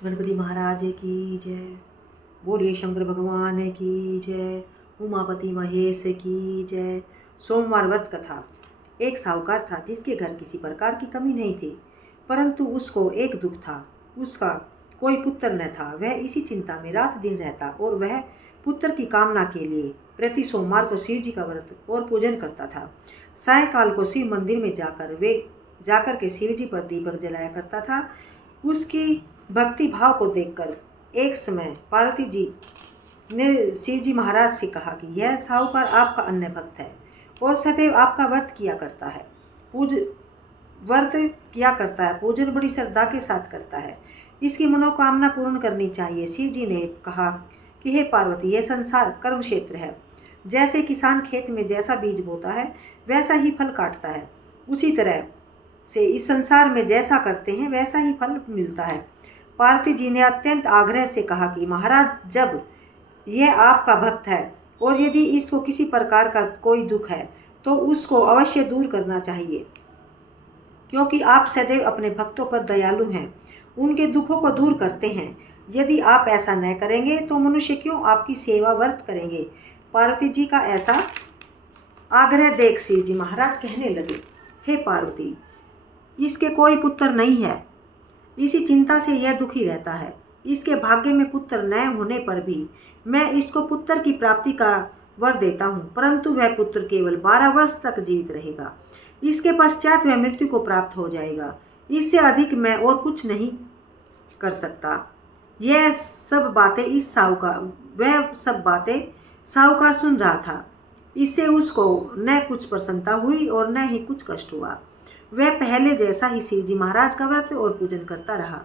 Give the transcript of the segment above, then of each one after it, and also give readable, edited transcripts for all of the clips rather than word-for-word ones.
गणपति महाराज की जय। बोलिए शंकर भगवान की जय। उमापति महेश की जय। सोमवार व्रत कथा। एक साहूकार था जिसके घर किसी प्रकार की कमी नहीं थी, परंतु उसको एक दुख था। उसका कोई पुत्र न था। वह इसी चिंता में रात दिन रहता और वह पुत्र की कामना के लिए प्रति सोमवार को शिव जी का व्रत और पूजन करता था। सायंकाल को शिव मंदिर में जाकर के शिव जी पर दीपक जलाया करता था। उसकी भक्ति भाव को देखकर एक समय पार्वती जी ने शिव जी महाराज से कहा कि यह साहूकार आपका अन्य भक्त है और सदैव आपका व्रत किया करता है, पूजन बड़ी श्रद्धा के साथ करता है। इसकी मनोकामना पूर्ण करनी चाहिए। शिव जी ने कहा कि हे पार्वती, यह संसार कर्म क्षेत्र है। जैसे किसान खेत में जैसा बीज बोता है वैसा ही फल काटता है, उसी तरह से इस संसार में जैसा करते हैं वैसा ही फल मिलता है। पार्वती जी ने अत्यंत आग्रह से कहा कि महाराज, जब यह आपका भक्त है और यदि इसको किसी प्रकार का कोई दुख है तो उसको अवश्य दूर करना चाहिए, क्योंकि आप सदैव अपने भक्तों पर दयालु हैं, उनके दुखों को दूर करते हैं। यदि आप ऐसा न करेंगे तो मनुष्य क्यों आपकी सेवा व्रत करेंगे। पार्वती जी का ऐसा आग्रह देख शिव जी महाराज कहने लगे, हे पार्वती, इसके कोई पुत्र नहीं है, इसी चिंता से यह दुखी रहता है। इसके भाग्य में पुत्र न होने पर भी मैं इसको पुत्र की प्राप्ति का वर देता हूँ, परंतु वह पुत्र केवल 12 वर्ष तक जीवित रहेगा। इसके पश्चात वह मृत्यु को प्राप्त हो जाएगा। इससे अधिक मैं और कुछ नहीं कर सकता। वह सब बातें साहूकार सुन रहा था। इससे उसको न कुछ प्रसन्नता हुई और न ही कुछ कष्ट हुआ। वह पहले जैसा ही शिव जी महाराज का व्रत और पूजन करता रहा।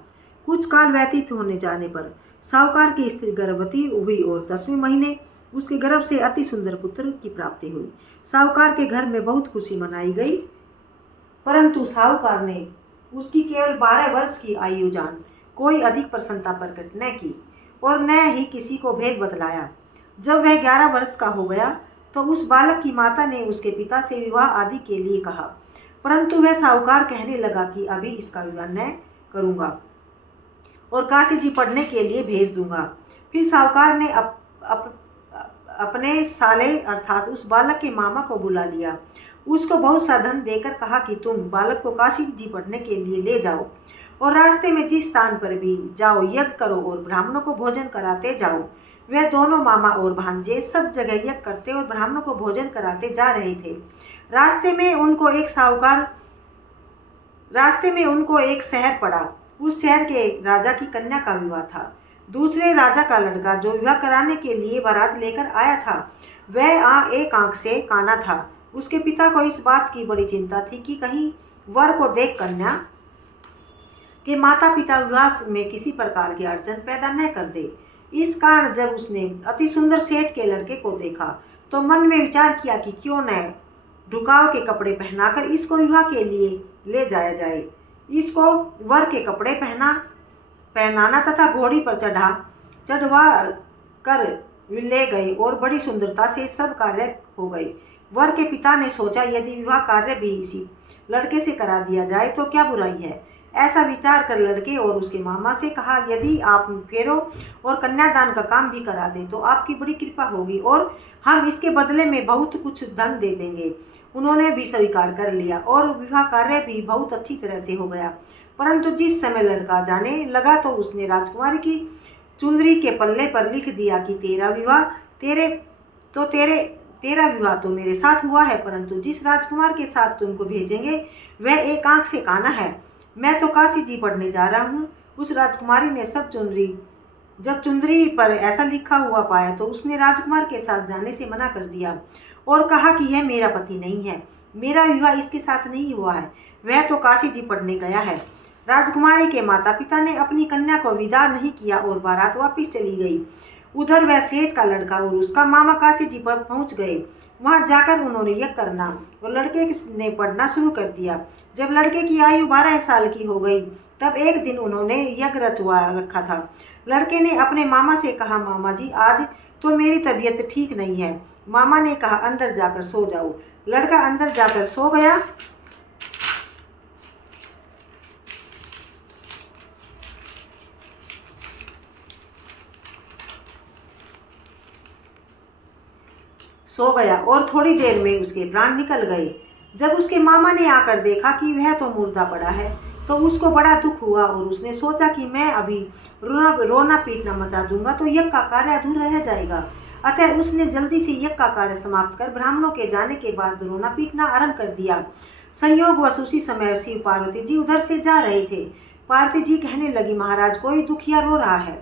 कुछ काल व्यतीत होने जाने पर साहूकार की स्त्री गर्भवती हुई और 10वें महीने उसके गर्भ से अति सुंदर पुत्र की प्राप्ति हुई। साहूकार के घर में बहुत खुशी मनाई गई, परंतु साहूकार ने उसकी केवल 12 वर्ष की आयु जान कोई अधिक प्रसन्नता प्रकट न की और न ही किसी को भेद बतलाया। जब वह 11 वर्ष का हो गया तो उस बालक की माता ने उसके पिता से विवाह आदि के लिए कहा, परंतु वह साहूकार कहने लगा कि अभी इसका विवाह न करूँगा और काशी जी पढ़ने के लिए भेज दूंगा। फिर साहूकार ने अपने साले अर्थात उस बालक के मामा को बुला लिया। उसको बहुत सा धन देकर कहा कि तुम बालक को काशी जी पढ़ने के लिए ले जाओ और रास्ते में जिस स्थान पर भी जाओ यज्ञ करो और ब्राह्मणों को भोजन कराते जाओ। वह दोनों मामा और भांजे सब जगह यज्ञ करते और ब्राह्मणों को भोजन कराते जा रहे थे। रास्ते में उनको एक शहर पड़ा। उस शहर के राजा की कन्या का विवाह था। दूसरे राजा का लड़का जो विवाह कराने के लिए बारात लेकर आया था, वह एक आंख से काना था। उसके पिता को इस बात की बड़ी चिंता थी कि कहीं वर को देख कन्या के माता पिता विवाह में किसी प्रकार की अड़चन पैदा न कर दे। इस कारण जब उसने अति सुंदर सेठ के लड़के को देखा तो मन में विचार किया कि क्यों न ढुकाव के कपड़े पहनाकर इसको विवाह के लिए ले जाया जाए। इसको वर के कपड़े पहनाना तथा घोड़ी पर चढ़वा कर ले गए और बड़ी सुंदरता से सब कार्य हो गए। वर के पिता ने सोचा, यदि विवाह कार्य भी इसी लड़के से करा दिया जाए तो क्या बुराई है। ऐसा विचार कर लड़के और उसके मामा से कहा, यदि आप फेरों और कन्यादान का काम भी करा दें तो आपकी बड़ी कृपा होगी और हम इसके बदले में बहुत कुछ धन दे देंगे। उन्होंने भी स्वीकार कर लिया और विवाह कार्य भी बहुत अच्छी तरह से हो गया। परंतु जिस समय लड़का जाने लगा तो उसने राजकुमारी की चुंदरी के पल्ले पर लिख दिया कि तेरा विवाह तो मेरे साथ हुआ है, परंतु जिस राजकुमार के साथ तुमको भेजेंगे वह एक आंख से काना है। मैं तो काशी जी पढ़ने जा रहा हूँ। उस राजकुमारी ने जब चुंदरी पर ऐसा लिखा हुआ पाया तो उसने राजकुमार के साथ जाने से मना कर दिया और कहा कि यह मेरा पति नहीं है, मेरा विवाह इसके साथ नहीं हुआ है, वह तो काशी जी पढ़ने गया है। राजकुमारी के माता पिता ने अपनी कन्या को विदा नहीं किया और बारात वापस चली गई। उधर वह सेठ का लड़का और उसका मामा काशी जी पर पहुंच गए। वहां जाकर उन्होंने यज्ञ करना और लड़के ने पढ़ना शुरू कर दिया। जब लड़के की आयु 12 साल की हो गई तब एक दिन उन्होंने यज्ञ रचवा रखा था। लड़के ने अपने मामा से कहा, मामा जी, आज तो मेरी तबीयत ठीक नहीं है। मामा ने कहा, अंदर जाकर सो जाओ। लड़का अंदर जाकर सो गया। सो गया और थोड़ी देर में उसके प्राण निकल गए। जब उसके मामा ने आकर देखा कि वह तो मुर्दा पड़ा है तो उसको बड़ा दुख हुआ और उसने सोचा कि मैं अभी रोना पीटना मचा दूंगा तो यज्ञ का कार्य अधूरा रह जाएगा। अतः उसने जल्दी से यज्ञ का कार्य समाप्त कर ब्राह्मणों के जाने के बाद रोना पीटना आरंभ कर दिया। संयोगवश उसी समय शिव पार्वती जी उधर से जा रहे थे। पार्वती जी कहने लगी, महाराज कोई दुखिया रो रहा है,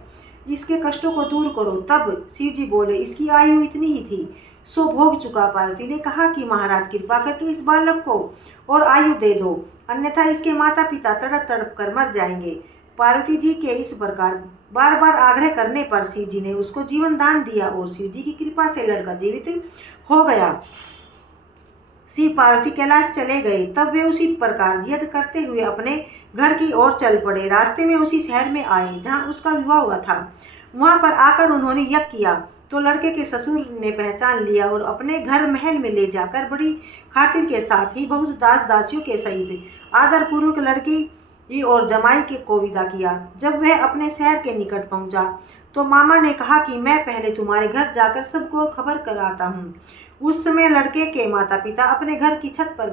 इसके कष्टों को दूर करो। तब शिव जी बोले, इसकी आयु इतनी ही थी, सो भोग चुका। पार्वती ने कहा कि महाराज कृपा करके इस बालक को और आयु दे दो, अन्यथा इसके माता पिता तड़प तड़प कर मर जाएंगे। पार्वती जी के इस प्रकार बार बार आग्रह करने पर शिव जी ने उसको जीवन दान दिया और शिव जी की कृपा से लड़का जीवित हो गया। शिव पार्वती कैलाश चले गए। तब वे उसी प्रकार यज्ञ करते हुए अपने घर की ओर चल पड़े। रास्ते में उसी शहर में आए जहाँ उसका विवाह हुआ था। वहाँ पर आकर उन्होंने यज्ञ किया तो लड़के के ससुर ने पहचान लिया और अपने घर महल में ले जाकर बड़ी खातिर के साथ ही बहुत दास दासियों के सहित आदर पूर्वक लड़की और जमाई के को विदा किया। जब वह अपने शहर के निकट पहुंचा तो मामा ने कहा कि मैं पहले तुम्हारे घर जाकर सबको खबर कराता हूँ। उस समय लड़के के माता पिता अपने घर की छत पर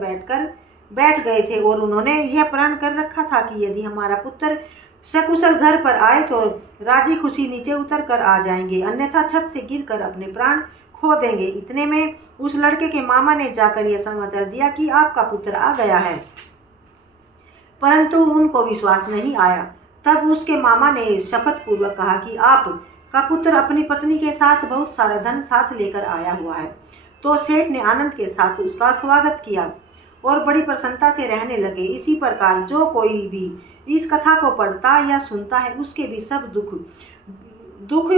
बैठ गए थे और उन्होंने यह प्रण कर रखा था कि यदि हमारा पुत्र सकुशल घर पर आए तो राजी खुशी नीचे उतर कर आ जाएंगे, अन्यथा छत से गिरकर अपने प्राण खो देंगे। इतने में उस लड़के के मामा ने जाकर यह समाचार दिया कि आपका पुत्र आ गया है, परंतु उनको विश्वास नहीं आया। तब उसके मामा ने शपथ पूर्वक कहा कि आपका पुत्र अपनी पत्नी के साथ बहुत सारा धन साथ लेकर आया हुआ है। तो सेठ ने आनंद के साथ उसका स्वागत किया और बड़ी प्रसन्नता से रहने लगे। इसी प्रकार जो कोई भी इस कथा को पढ़ता या सुनता है उसके भी सब दुख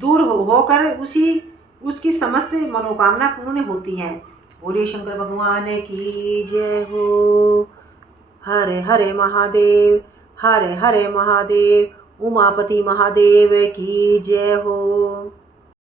दूर होकर उसकी समस्त मनोकामना पूर्ण होती हैं। बोले शंकर भगवान की जय हो। हरे हरे महादेव, हरे हरे महादेव, उमापति महादेव की जय हो।